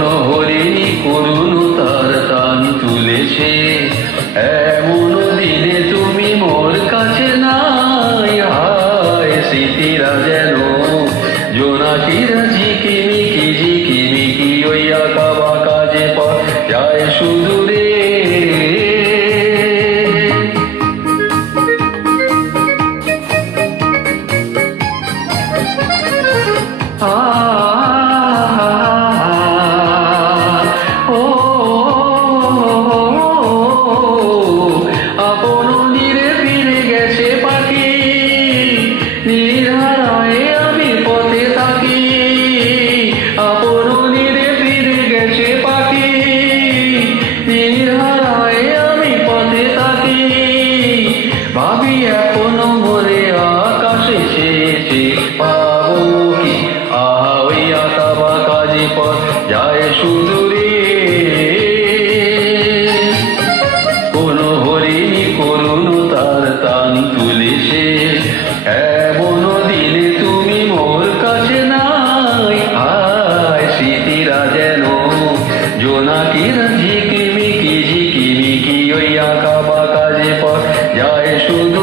কোন হরিণী করুণ তার টান তুলেছে, এমন দিনে তুমি মোর কাছে নাই। হায় স্মৃতিরা যেন জোনাকিরা ঝিকিমিকি ঝিকিমিকি ওই আঁকা বাঁকা যে পথ যায় সুদূরে। আপন নীরে ফিরে গেছে পাখি, নির্হারায় আমি পথে থাকি। আপন নীরে ফিরে গেছে পাখি, নির্হারায় আমি পথে থাকি। ভাবি এখনো মরে আকাশে চেয়েছে পাবো কি, আহা ওই আঁকা বাঁকা যে পথ যায় সুদূরে। কোন হরিণী করুণ তার টান তুলেছে, এমন দিনে তুমি মোর কাছে নাই। হায় স্মৃতিরা যেন জোনাকিরা ঝিকিমিকি ঝিকিমিকি ওই আঁকা বাঁকা যে পথ যায় শুধু।